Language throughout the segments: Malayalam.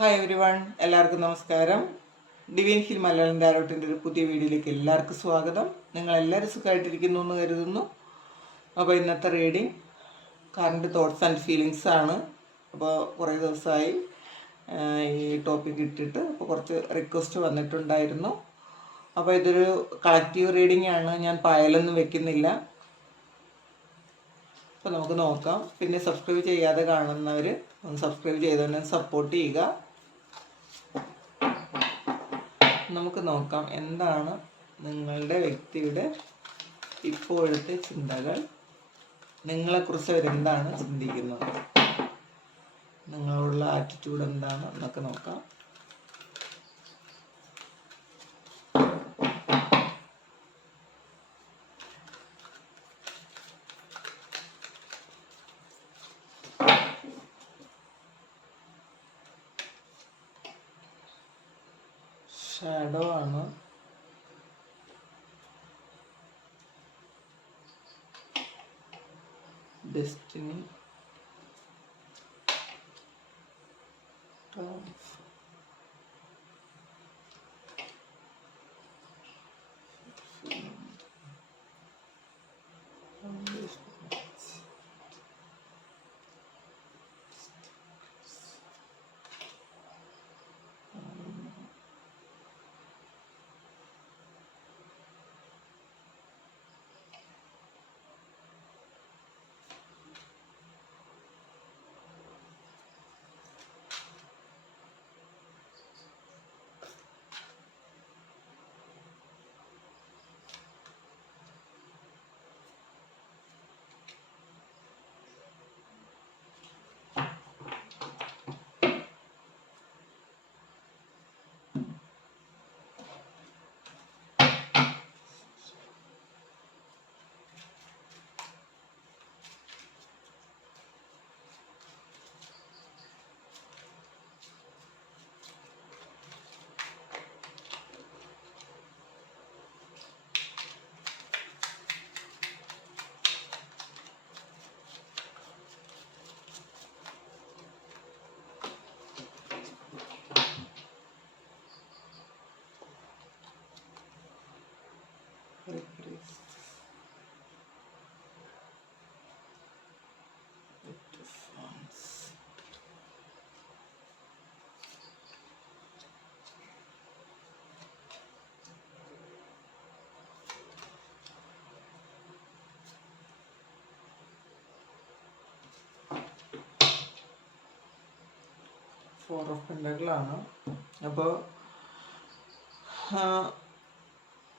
ഹായ് എവരി വൺ, എല്ലാവർക്കും നമസ്കാരം. ഡിവൈൻ ഹിൽ മലയാളം ടാരോട്ടിൻ്റെ ഒരു പുതിയ വീഡിയോയിലേക്ക് എല്ലാവർക്കും സ്വാഗതം. നിങ്ങളെല്ലാവരും സുഖമായിട്ടിരിക്കുന്നു എന്ന് കരുതുന്നു. അപ്പോൾ ഇന്നത്തെ reading current thoughts and feelings ആണ്. അപ്പോൾ കുറേ ദിവസമായി ഈ ടോപ്പിക് ഇട്ടിട്ട് അപ്പോൾ കുറച്ച് റിക്വസ്റ്റ് വന്നിട്ടുണ്ടായിരുന്നു. അപ്പോൾ ഇതൊരു കളക്റ്റീവ് റീഡിംഗ് ആണ്, ഞാൻ പായലൊന്നും വെക്കുന്നില്ല. അപ്പോൾ നമുക്ക് നോക്കാം. പിന്നെ സബ്സ്ക്രൈബ് ചെയ്യാതെ കാണുന്നവർ ഒന്ന് സബ്സ്ക്രൈബ് ചെയ്തോണ്ട് സപ്പോർട്ട് ചെയ്യുക. നമുക്ക് നോക്കാം എന്താണ് നിങ്ങളുടെ വ്യക്തിയുടെ ഇപ്പോഴത്തെ ചിന്തകൾ, നിങ്ങളെക്കുറിച്ച് അവരെന്താണ് ചിന്തിക്കുന്നത്, നിങ്ങളോടുള്ള ആറ്റിറ്റ്യൂഡ് എന്താണ് എന്നൊക്കെ നോക്കാം. ഷാഡോ ആണ്, ഡെസ്റ്റിനി, ഫോർ ഓഫ് പെൻഡക്കിളാണ്. അപ്പോൾ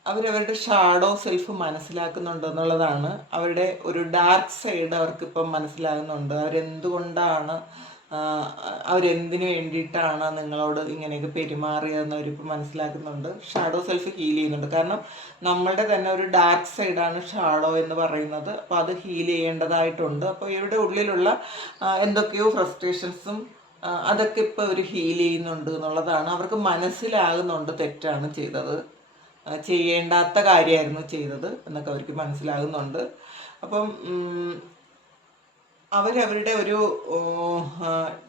അവരവരുടെ ഷാഡോ സെൽഫ് മനസ്സിലാക്കുന്നുണ്ട് എന്നുള്ളതാണ്. അവരുടെ ഒരു ഡാർക്ക് സൈഡ് അവർക്കിപ്പം മനസ്സിലാകുന്നുണ്ട്. അവരെന്തുകൊണ്ടാണ്, അവരെന്തിനു വേണ്ടിയിട്ടാണ് നിങ്ങളോട് ഇങ്ങനെയൊക്കെ പെരുമാറിയതെന്ന് അവരിപ്പോൾ മനസ്സിലാക്കുന്നുണ്ട്. ഷാഡോ സെൽഫ് ഹീൽ ചെയ്യുന്നുണ്ട്. കാരണം നമ്മളുടെ തന്നെ ഒരു ഡാർക്ക് സൈഡാണ് ഷാഡോ എന്ന് പറയുന്നത്. അപ്പോൾ അത് ഹീൽ ചെയ്യേണ്ടതായിട്ടുണ്ട്. അപ്പോൾ ഇവരുടെ ഉള്ളിലുള്ള എന്തൊക്കെയോ ഫ്രസ്ട്രേഷൻസും അതൊക്കെ ഇപ്പോൾ അവർ ഹീൽ ചെയ്യുന്നുണ്ട് എന്നുള്ളതാണ്. അവർക്ക് മനസ്സിലാകുന്നുണ്ട് തെറ്റാണ് ചെയ്തത്, ചെയ്യേണ്ടാത്ത കാര്യമായിരുന്നു ചെയ്തത് എന്നൊക്കെ അവർക്ക് മനസ്സിലാകുന്നുണ്ട്. അപ്പം അവരവരുടെ ഒരു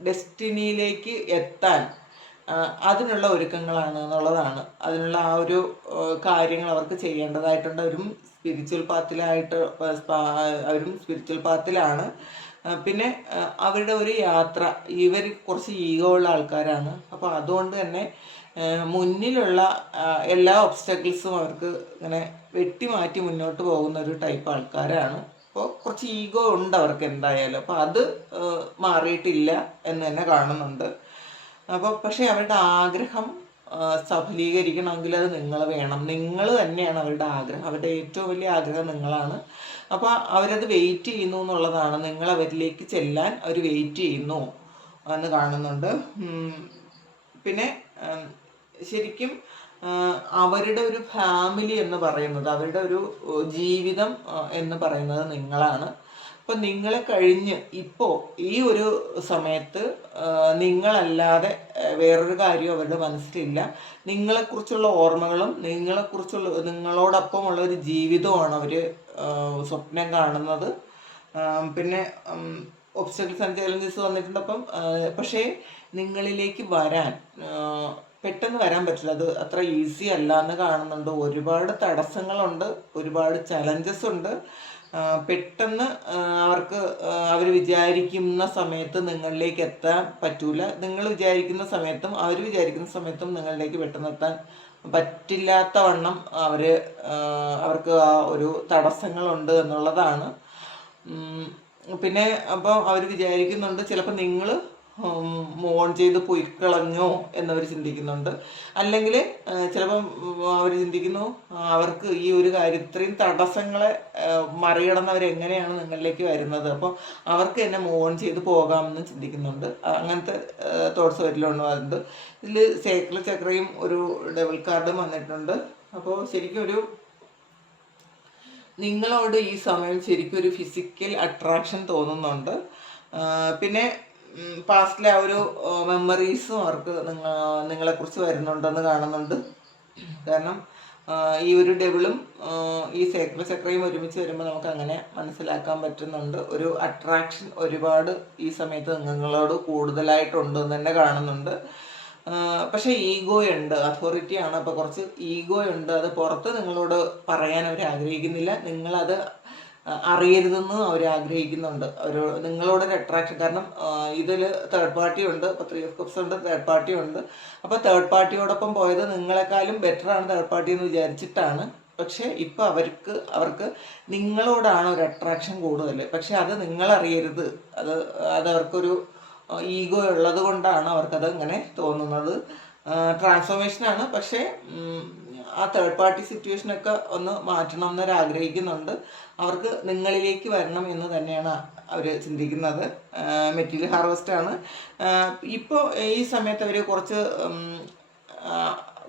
ഡെസ്റ്റിനിയിലേക്ക് എത്താൻ അതിനുള്ള ഒരുക്കങ്ങളാണ് എന്നുള്ളതാണ്. അതിനുള്ള ആ ഒരു കാര്യങ്ങൾ അവർക്ക് ചെയ്യേണ്ടതായിട്ടുണ്ട്. അവരും സ്പിരിച്വൽ പാത്തിലാണ്. പിന്നെ അവരുടെ ഒരു യാത്ര, ഇവർ കുറച്ച് ഈഗോ ഉള്ള ആൾക്കാരാണ്. അപ്പോൾ അതുകൊണ്ട് തന്നെ മുന്നിലുള്ള എല്ലാ ഒബ്സ്റ്റക്കിൾസും അവർക്ക് ഇങ്ങനെ വെട്ടിമാറ്റി മുന്നോട്ട് പോകുന്ന ഒരു ടൈപ്പ് ആൾക്കാരാണ്. അപ്പോൾ കുറച്ച് ഈഗോ ഉണ്ട് അവർക്ക് എന്തായാലും. അപ്പോൾ അത് മാറിയിട്ടില്ല എന്ന് തന്നെ കാണുന്നുണ്ട്. അപ്പോൾ പക്ഷേ അവരുടെ ആഗ്രഹം സഫലീകരിക്കണമെങ്കിൽ അത് നിങ്ങൾ വേണം. നിങ്ങൾ തന്നെയാണ് അവരുടെ ആഗ്രഹം. അവരുടെ ഏറ്റവും വലിയ ആഗ്രഹം നിങ്ങളാണ്. അപ്പോൾ അവരത് വെയിറ്റ് ചെയ്യുന്നു എന്നുള്ളതാണ്. നിങ്ങൾ അവരിലേക്ക് ചെല്ലാൻ അവർ വെയിറ്റ് ചെയ്യുന്നു എന്ന് കാണുന്നുണ്ട്. പിന്നെ ശരിക്കും അവരുടെ ഒരു ഫാമിലി എന്ന് പറയുന്നത്, അവരുടെ ഒരു ജീവിതം എന്ന് പറയുന്നത് നിങ്ങളാണ്. അപ്പം നിങ്ങളെ കഴിഞ്ഞ് ഇപ്പോൾ ഈ ഒരു സമയത്ത് നിങ്ങളല്ലാതെ വേറൊരു കാര്യം അവരുടെ മനസ്സിലില്ല. നിങ്ങളെക്കുറിച്ചുള്ള ഓർമ്മകളും നിങ്ങളോടൊപ്പമുള്ള ഒരു ജീവിതമാണ് അവർ സ്വപ്നം കാണുന്നത്. പിന്നെ ഒബ്സ്റ്റക്കിൾസ് ആൻഡ് ചാലഞ്ചസ് വന്നിട്ടുണ്ട്. അപ്പം പക്ഷേ നിങ്ങളിലേക്ക് വരാൻ പെട്ടെന്ന് വരാൻ പറ്റില്ല. അത് അത്ര ഈസി അല്ല എന്ന് കാണുന്നുണ്ട്. ഒരുപാട് തടസ്സങ്ങളുണ്ട്, ഒരുപാട് ചലഞ്ചസ് ഉണ്ട്. പെട്ടെന്ന് അവർക്ക് അവർ വിചാരിക്കുന്ന സമയത്ത് നിങ്ങളിലേക്ക് എത്താൻ പറ്റൂല. നിങ്ങൾ വിചാരിക്കുന്ന സമയത്തും അവർ വിചാരിക്കുന്ന സമയത്തും നിങ്ങളിലേക്ക് പെട്ടെന്ന് എത്താൻ പറ്റില്ലാത്ത വണ്ണം അവർക്ക് ആ ഒരു തടസ്സങ്ങളുണ്ട് എന്നുള്ളതാണ്. പിന്നെ അപ്പോൾ അവർ വിചാരിക്കുന്നുണ്ട് ചിലപ്പോൾ നിങ്ങൾ മൂവ് ഓൺ ചെയ്ത് പോയി കളഞ്ഞോ എന്നവർ ചിന്തിക്കുന്നുണ്ട്. അല്ലെങ്കിൽ ചിലപ്പം അവർ ചിന്തിക്കുന്നു അവർക്ക് ഈ ഒരു കാര്യം ഇത്രയും തടസ്സങ്ങളെ മറികടന്നവരെങ്ങനെയാണ് നിങ്ങളിലേക്ക് വരുന്നത്, അപ്പോൾ അവർക്ക് തന്നെ മൂവ് ഓൺ ചെയ്ത് പോകാമെന്ന് ചിന്തിക്കുന്നുണ്ട്. അങ്ങനത്തെ തോട്ട്സ് വരുന്നുണ്ട്. ഇതിൽ സേക്രൽ ചക്രയും ഒരു ഡബിൾ കാർഡും വന്നിട്ടുണ്ട്. അപ്പോൾ ശരിക്കും ഒരു നിങ്ങളോട് ഈ സമയം ശരിക്കും ഒരു ഫിസിക്കൽ അട്രാക്ഷൻ തോന്നുന്നുണ്ട്. പിന്നെ പാസ്റ്റിലെ ആ ഒരു മെമ്മറീസും അവർക്ക് നിങ്ങളെക്കുറിച്ച് വരുന്നുണ്ടെന്ന് കാണുന്നുണ്ട്. കാരണം ഈ ഒരു ഡെവിളും ഈ സേക്രൽ ചക്രയും ഒരുമിച്ച് വരുമ്പോൾ നമുക്ക് അങ്ങനെ മനസ്സിലാക്കാൻ പറ്റുന്നുണ്ട്. ഒരു അട്രാക്ഷൻ ഒരുപാട് ഈ സമയത്ത് നിങ്ങളോട് കൂടുതലായിട്ടുണ്ടെന്ന് തന്നെ കാണുന്നുണ്ട്. പക്ഷേ ഈഗോ ഉണ്ട്, അതോറിറ്റി ആണ്. അപ്പോൾ കുറച്ച് ഈഗോ ഉണ്ട്. അത് പുറത്ത് നിങ്ങളോട് പറയാൻ അവർ ആഗ്രഹിക്കുന്നില്ല. നിങ്ങളത് അറിയരുതെന്ന് അവർ ആഗ്രഹിക്കുന്നുണ്ട്. നിങ്ങളോടൊരു അട്രാക്ഷൻ. കാരണം ഇതിൽ തേർഡ് പാർട്ടി ഉണ്ട്. ഇപ്പോൾ 3 of Cups ഉണ്ട്, തേർഡ് പാർട്ടി ഉണ്ട്. അപ്പോൾ തേർഡ് പാർട്ടിയോടൊപ്പം പോയത് നിങ്ങളെക്കാളും ബെറ്ററാണ് തേർഡ് പാർട്ടി എന്ന് വിചാരിച്ചിട്ടാണ്. പക്ഷേ ഇപ്പോൾ അവർക്ക് നിങ്ങളോടാണ് ഒരു അട്രാക്ഷൻ കൂടുതൽ. പക്ഷെ അത് നിങ്ങളറിയരുത്. അതവർക്കൊരു ഈഗോ ഉള്ളത് കൊണ്ടാണ് അവർക്കത് ഇങ്ങനെ തോന്നുന്നത്. ട്രാൻസ്ഫോർമേഷനാണ്. പക്ഷേ ആ തേർഡ് പാർട്ടി സിറ്റുവേഷനൊക്കെ ഒന്ന് മാറ്റണം എന്നവർ ആഗ്രഹിക്കുന്നുണ്ട്. അവർക്ക് നിങ്ങളിലേക്ക് വരണം എന്ന് തന്നെയാണ് അവർ ചിന്തിക്കുന്നത്. മെറ്റീരിയൽ ഹാർവസ്റ്റ് ആണ്. ഇപ്പോൾ ഈ സമയത്ത് അവർ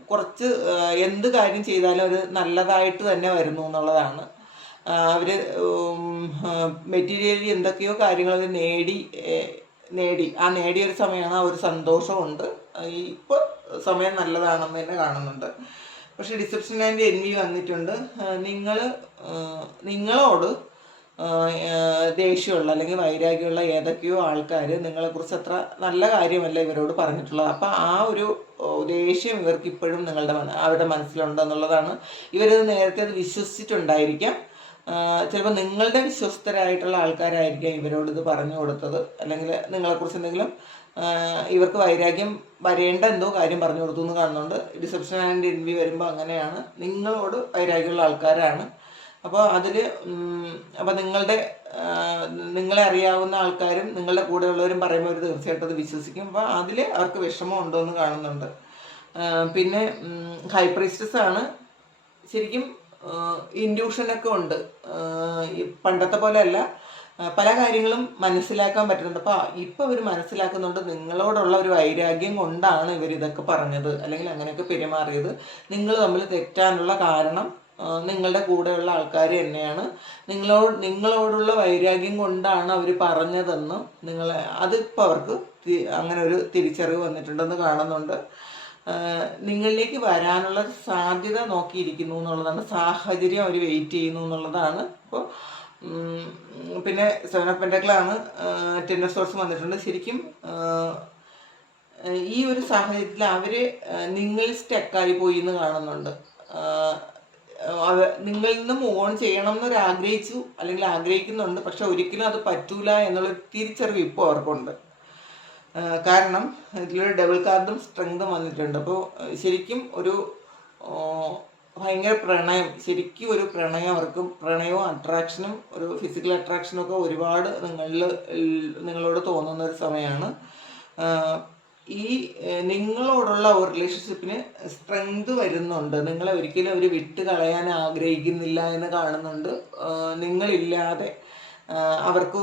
കുറച്ച് എന്ത് കാര്യം ചെയ്താലും അവർ നല്ലതായിട്ട് തന്നെ വരുന്നു എന്നുള്ളതാണ്. അവർ മെറ്റീരിയലി എന്തൊക്കെയോ കാര്യങ്ങൾ അവർ നേടിയൊരു സമയമാണ്. ആ ഒരു സന്തോഷമുണ്ട്. ഇപ്പോൾ സമയം നല്ലതാണെന്ന് തന്നെ കാണുന്നുണ്ട്. പക്ഷെ ഡിസെപ്ഷൻ ആൻഡ് എൻവി വന്നിട്ടുണ്ട്. നിങ്ങളോട് ദേഷ്യമുള്ള അല്ലെങ്കിൽ വൈരാഗ്യമുള്ള ഏതൊക്കെയോ ആൾക്കാർ നിങ്ങളെക്കുറിച്ച് അത്ര നല്ല കാര്യമല്ല ഇവരോട് പറഞ്ഞിട്ടുള്ളത്. അപ്പം ആ ഒരു ദേഷ്യം ഇവർക്ക് ഇപ്പോഴും അവരുടെ മനസ്സിലുണ്ടെന്നുള്ളതാണ്. ഇവരത് നേരത്തെ അത് വിശ്വസിച്ചിട്ടുണ്ടായിരിക്കാം. ചിലപ്പോൾ നിങ്ങളുടെ വിശ്വസ്തരായിട്ടുള്ള ആൾക്കാരായിരിക്കാം ഇവരോട് ഇത് പറഞ്ഞു കൊടുത്തത്. അല്ലെങ്കിൽ നിങ്ങളെക്കുറിച്ച് എന്തെങ്കിലും ഇവർക്ക് വൈരാഗ്യം വരേണ്ട എന്തോ കാര്യം പറഞ്ഞു കൊടുത്തു എന്ന് കാണുന്നുണ്ട്. ഡിസെപ്ഷൻ ആൻഡ് എൻവി വരുമ്പോൾ അങ്ങനെയാണ്. നിങ്ങളോട് വൈരാഗ്യമുള്ള ആൾക്കാരാണ്. അപ്പോൾ അപ്പോൾ നിങ്ങളെ അറിയാവുന്ന ആൾക്കാരും നിങ്ങളുടെ കൂടെയുള്ളവരും പറയുമ്പോൾ അവർ തീർച്ചയായിട്ടും അത് വിശ്വസിക്കും. അപ്പോൾ അതിൽ അവർക്ക് വിഷമം ഉണ്ടോ എന്ന് കാണുന്നുണ്ട്. പിന്നെ ഹൈ പ്രീസ്റ്റസ് ആണ്. ശരിക്കും ഇൻഡ്യൂഷനൊക്കെ ഉണ്ട്. പണ്ടത്തെ പോലെ അല്ല, പല കാര്യങ്ങളും മനസ്സിലാക്കാൻ പറ്റുന്നുണ്ട്. അപ്പോൾ ഇപ്പോൾ അവർ മനസ്സിലാക്കുന്നുണ്ട് നിങ്ങളോടുള്ള ഒരു വൈരാഗ്യം കൊണ്ടാണ് ഇവരിതൊക്കെ പറഞ്ഞത് അല്ലെങ്കിൽ അങ്ങനെയൊക്കെ പെരുമാറിയത്. നിങ്ങൾ തമ്മിൽ തെറ്റാനുള്ള കാരണം നിങ്ങളുടെ കൂടെയുള്ള ആൾക്കാർ തന്നെയാണ്. നിങ്ങളോടുള്ള വൈരാഗ്യം കൊണ്ടാണ് അവർ പറഞ്ഞതെന്ന് അതിപ്പോൾ അവർക്ക് അങ്ങനെ ഒരു തിരിച്ചറിവ് വന്നിട്ടുണ്ടെന്ന് കാണുന്നുണ്ട്. നിങ്ങളിലേക്ക് വരാനുള്ള സാധ്യത നോക്കിയിരിക്കുന്നു എന്നുള്ളതാണ്. സാഹചര്യം അവർ വെയിറ്റ് ചെയ്യുന്നു എന്നുള്ളതാണ്. അപ്പോൾ പിന്നെ 7 of Pentacles ആണ്. 10 of Swords വന്നിട്ടുണ്ട്. ശരിക്കും ഈ ഒരു സാഹചര്യത്തിൽ അവർ നിങ്ങൾ സ്റ്റക്കായി പോയി എന്ന് കാണുന്നുണ്ട്. നിങ്ങളിൽ നിന്ന് മൂവ് ഓൺ ചെയ്യണം എന്നൊരു ആഗ്രഹിക്കുന്നുണ്ട്. പക്ഷെ ഒരിക്കലും അത് പറ്റൂല എന്നുള്ളൊരു തിരിച്ചറിവ് ഇപ്പോൾ അവർക്കുണ്ട്. കാരണം ഇതിലൊരു ഡബിൾ കാർഡും സ്ട്രെങ്തും വന്നിട്ടുണ്ട്. അപ്പോൾ ശരിക്കും ഒരു ഭയങ്കര ശരിക്കും ഒരു പ്രണയവും അട്രാക്ഷനും ഒരു ഫിസിക്കൽ അട്രാക്ഷനും ഒക്കെ ഒരുപാട് നിങ്ങളോട് തോന്നുന്ന ഒരു സമയമാണ്. ഈ നിങ്ങളോടുള്ള ഒരു റിലേഷൻഷിപ്പിന് സ്ട്രെങ്ത് വരുന്നുണ്ട്. നിങ്ങളെ ഒരിക്കലും അവർ വിട്ട് കളയാൻ ആഗ്രഹിക്കുന്നില്ല എന്ന് കാണുന്നുണ്ട്. നിങ്ങളില്ലാതെ അവർക്ക്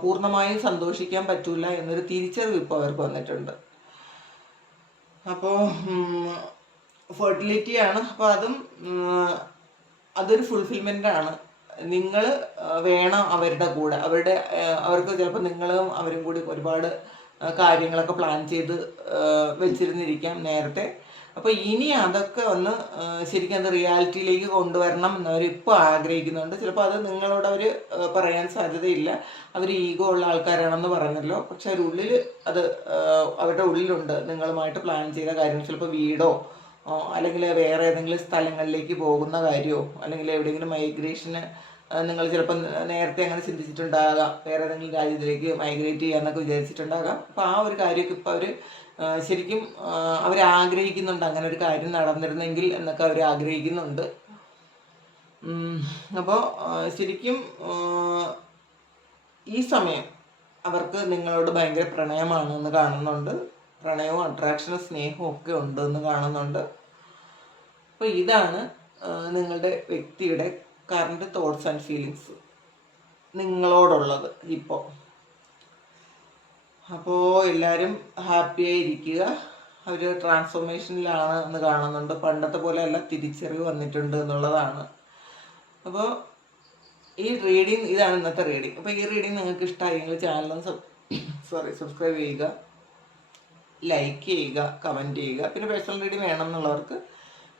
പൂർണ്ണമായും സന്തോഷിക്കാൻ പറ്റൂല എന്നൊരു തിരിച്ചറിവ് ഇപ്പോൾ അവർക്ക് വന്നിട്ടുണ്ട്. അപ്പോൾ ഫെർട്ടിലിറ്റിയാണ്. അപ്പോൾ അതൊരു ഫുൾഫിൽമെൻ്റാണ്. നിങ്ങൾ വേണം അവരുടെ കൂടെ. അവർക്ക് ചിലപ്പോൾ നിങ്ങളും അവരും കൂടി ഒരുപാട് കാര്യങ്ങളൊക്കെ പ്ലാൻ ചെയ്ത് വെച്ചിരുന്നിരിക്കാം നേരത്തെ. അപ്പോൾ ഇനി അതൊക്കെ ഒന്ന് ശരിക്കും അത് റിയാലിറ്റിയിലേക്ക് കൊണ്ടുവരണം എന്നവർ ഇപ്പോൾ ആഗ്രഹിക്കുന്നുണ്ട്. ചിലപ്പോൾ അത് നിങ്ങളോട് അവർ പറയാൻ സാധ്യതയില്ല, അവർ ഈഗോ ഉള്ള ആൾക്കാരാണെന്ന് പറഞ്ഞല്ലോ. പക്ഷെ അവരുള്ളിൽ അത് അവരുടെ ഉള്ളിലുണ്ട് നിങ്ങളുമായിട്ട് പ്ലാൻ ചെയ്ത കാര്യം. ചിലപ്പോൾ വീടോ അല്ലെങ്കിൽ വേറെ ഏതെങ്കിലും സ്ഥലങ്ങളിലേക്ക് പോകുന്ന കാര്യമോ അല്ലെങ്കിൽ എവിടെയെങ്കിലും മൈഗ്രേഷന് നിങ്ങൾ ചിലപ്പോൾ നേരത്തെ അങ്ങനെ ചിന്തിച്ചിട്ടുണ്ടാകാം, വേറെ ഏതെങ്കിലും രാജ്യത്തിലേക്ക് മൈഗ്രേറ്റ് ചെയ്യാമെന്നൊക്കെ വിചാരിച്ചിട്ടുണ്ടാകാം. അപ്പോൾ ആ ഒരു കാര്യമൊക്കെ ഇപ്പോൾ അവർ ശരിക്കും അവരാഗ്രഹിക്കുന്നുണ്ട്, അങ്ങനെ ഒരു കാര്യം നടന്നിരുന്നെങ്കിൽ എന്നൊക്കെ അവർ ആഗ്രഹിക്കുന്നുണ്ട്. അപ്പോൾ ശരിക്കും ഈ സമയം അവർക്ക് നിങ്ങളോട് ഭയങ്കര പ്രണയമാണെന്ന് കാണുന്നുണ്ട്. പ്രണയവും അട്രാക്ഷനും സ്നേഹവും ഒക്കെ ഉണ്ട് എന്ന് കാണുന്നുണ്ട്. അപ്പോൾ ഇതാണ് നിങ്ങളുടെ വ്യക്തിയുടെ കറണ്ട് തോട്ട്സ് ആൻഡ് ഫീലിങ്സ് നിങ്ങളോടുള്ളത് ഇപ്പോൾ. അപ്പോൾ എല്ലാവരും ഹാപ്പിയായിരിക്കുക. അവർ ട്രാൻസ്ഫോർമേഷനിലാണ് എന്ന് കാണുന്നുണ്ട്. പണ്ടത്തെ പോലെ അല്ല, തിരിച്ചറിവ് വന്നിട്ടുണ്ട് എന്നുള്ളതാണ്. അപ്പോൾ ഈ റീഡിങ്, ഇതാണ് ഇന്നത്തെ റീഡിങ്. അപ്പോൾ ഈ റീഡിങ് നിങ്ങൾക്ക് ഇഷ്ടമായെങ്കിൽ ചാനലൊന്ന് സബ്സ്ക്രൈബ് ചെയ്യുക, ലൈക്ക് ചെയ്യുക, കമൻറ്റ് ചെയ്യുക. പിന്നെ പേഴ്സണൽ റീഡിങ് വേണം എന്നുള്ളവർക്ക്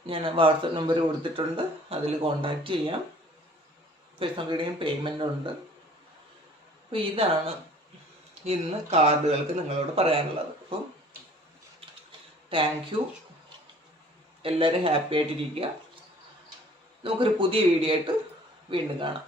ഞാൻ വാട്സപ്പ് നമ്പർ കൊടുത്തിട്ടുണ്ട്, അതിൽ കോൺടാക്റ്റ് ചെയ്യാം. പേഴ്സണൽ റീഡിങ് പേയ്മെൻ്റ് ഉണ്ട്. അപ്പോൾ ഇതാണ് ഇന്ന് കാർഡുകൾക്ക് നിങ്ങളോട് പറയാനുള്ളത്. അപ്പോൾ താങ്ക് യു. എല്ലാവരും ഹാപ്പി ആയിട്ടിരിക്കുക. നമുക്കൊരു പുതിയ വീഡിയോ ആയിട്ട് വീണ്ടും കാണാം.